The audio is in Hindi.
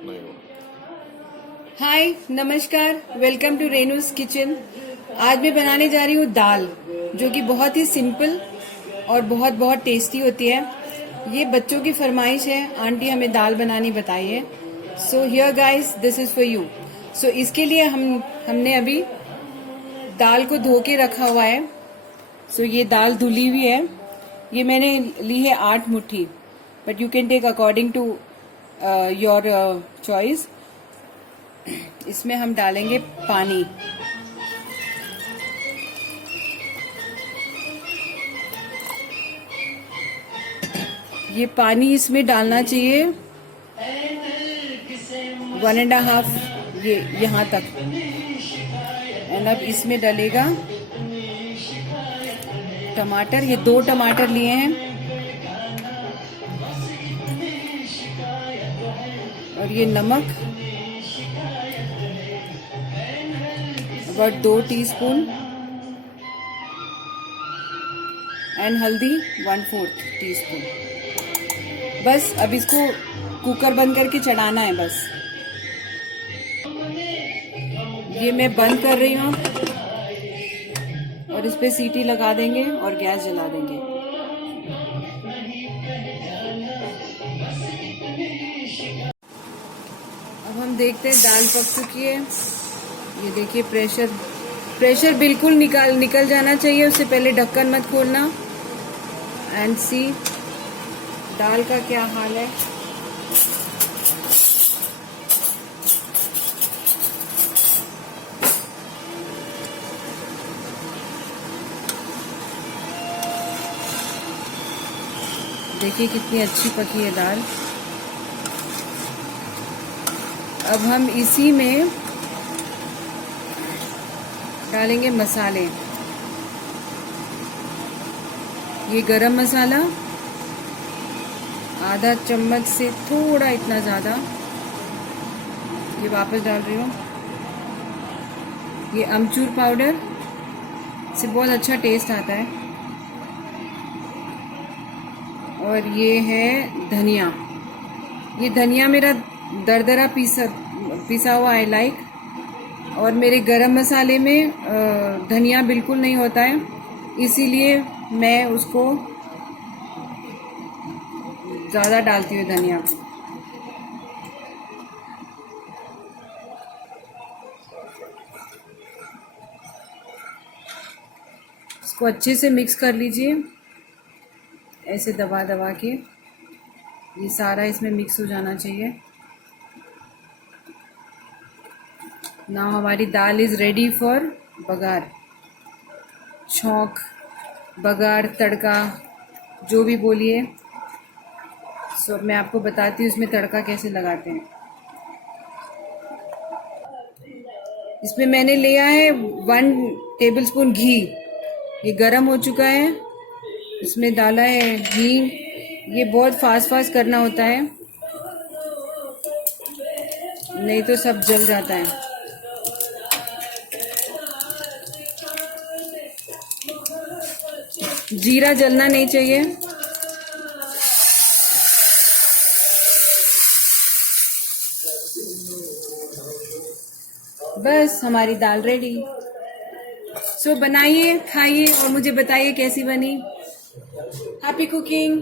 नहीं हो। हाय नमस्कार, वेलकम टू रेनूज किचन। आज मैं बनाने जा रही हूँ दाल, जो कि बहुत ही सिंपल और बहुत बहुत टेस्टी होती है। ये बच्चों की फरमाइश है, आंटी हमें दाल बनानी बताइए। So here guys, this is for you. So इसके लिए हमने अभी दाल को धो के रखा हुआ है। सो ये दाल धुली हुई है। ये मैंने ली है 8 मुट्ठी, but you can take according to your choice. इसमें हम डालेंगे पानी। ये पानी इसमें डालना चाहिए 1.5, ये यहाँ तक। एंड अब इसमें डलेगा टमाटर। ये 2 टमाटर लिए हैं और ये नमक अबाउट 2 टीस्पून एंड हल्दी 1/4 टीस्पून। बस अब इसको कुकर बंद करके चढ़ाना है बस। ये मैं बंद कर रही हूँ और इस पे सीटी लगा देंगे और गैस जला देंगे। अब हम देखते हैं दाल पक चुकी है। ये देखिए प्रेशर बिल्कुल निकल जाना चाहिए, उससे पहले ढक्कन मत खोलना। एंड सी दाल का क्या हाल है। देखिए कितनी अच्छी पकी है दाल। अब हम इसी में डालेंगे मसाले। ये गरम मसाला आधा चम्मच से थोड़ा इतना ज़्यादा, ये वापस डाल रही हूँ। ये अमचूर पाउडर से बहुत अच्छा टेस्ट आता है। और ये है धनिया। ये धनिया मेरा दरदरा पिसा हुआ आई लाइक। और मेरे गरम मसाले में धनिया बिल्कुल नहीं होता है, इसीलिए मैं उसको ज़्यादा डालती हूँ धनिया को। इसको अच्छे से मिक्स कर लीजिए, ऐसे दबा दबा के। ये सारा इसमें मिक्स हो जाना चाहिए। नाउ हमारी दाल इज़ रेडी फॉर बघार, छौंक, बघार, तड़का, जो भी बोलिए। सो मैं आपको बताती हूँ इसमें तड़का कैसे लगाते हैं। इसमें मैंने लिया है 1 टेबलस्पून घी। ये गरम हो चुका है, इसमें डाला है हींग। ये बहुत फास्ट करना होता है, नहीं तो सब जल जाता है। जीरा जलना नहीं चाहिए। बस हमारी दाल रेडी। सो बनाइए, खाइए और मुझे बताइए कैसी बनी। Happy cooking.